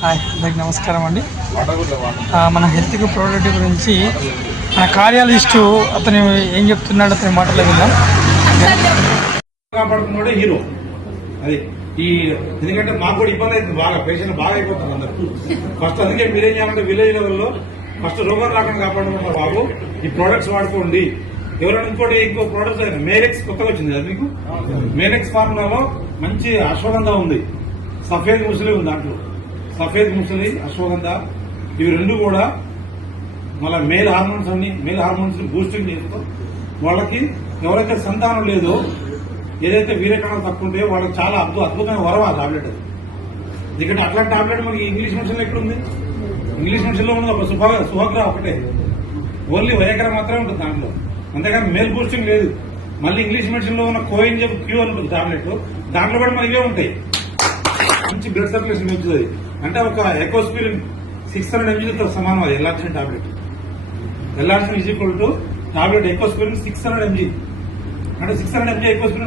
Hi అందరికి నమస్కారం అండి. మన హెల్త్ ప్రోడక్ట్ గురించి మన కార్యాలజిస్టు అతను ఏం చెప్తున్నాడు అతని మాటలో విందాం. కాపాడుకున్నాడే హీరో. అది ఈ ఎందుకంటే మాకు కూడా ఇబ్బంది అవుతుంది బాగా పేషెంట్ బాగా అయిపోతుంది అందరు. ఫస్ట్ అందుకే మీరేం చేయాలంటే విలేజ్ లెవెల్లో ఫస్ట్ రోగం రాకుండా కాపాడుకుంటారు బాబు. ఈ ప్రోడక్ట్స్ వాడుకోండి. ఎవరైనా ఇంకోటి ఇంకో ప్రోడక్ట్స్ అయినా మేరెక్స్ కొత్తగా వచ్చింది కదా మీకు? మేరెక్స్ ఫార్ములాలో మంచి అశ్వగంధ ఉంది. సఫేద్ ముసలి ఉంది దాంట్లో. సఫేద్ ముసలి అశ్వగంధ ఇవి రెండు కూడా మళ్ళీ మేల్ హార్మోన్స్ అన్ని మేల్ హార్మోన్స్ బూస్టింగ్ చేస్తూ వాళ్ళకి ఎవరైతే సంతానం లేదో ఏదైతే వీరకణాలు తక్కువ ఉంటాయో వాళ్ళకి చాలా అద్భుత అద్భుతమైన వరం ఆ టాబ్లెట్ అది. ఎందుకంటే అట్లాంటి టాబ్లెట్ మనకి ఇంగ్లీష్ మెడిసిన్ ఎక్కడ ఉంది ఇంగ్లీష్ మెడిసిన్లో ఉన్నది ఒక సుభ సుభగ్ర ఒకటే. ఓన్లీ వయగ్ర మాత్రమే ఉంటుంది దాంట్లో. అంతేగాని మేల్ బూస్టింగ్ లేదు. మళ్ళీ ఇంగ్లీష్ మెడిసిన్ ఉన్న కోయిన్ చెప్పి క్యూ అని ఉంటుంది టాబ్లెట్ దాంట్లో కూడా మనకి ఇవే ఉంటాయి. మంచి బ్లడ్ సర్క్యులేషన్ పెంచుతుంది. అంటే ఒక ఎకోస్పిరిన్ సిక్స్ హండ్రెడ్ ఎంజీతో సమానం అది Ellaxin tablet Ellaxin is equal to tablet Ecosprin six hundred mg అంటే సిక్స్ హండ్రెడ్ ఎంజీ ఎకోస్పిరిన్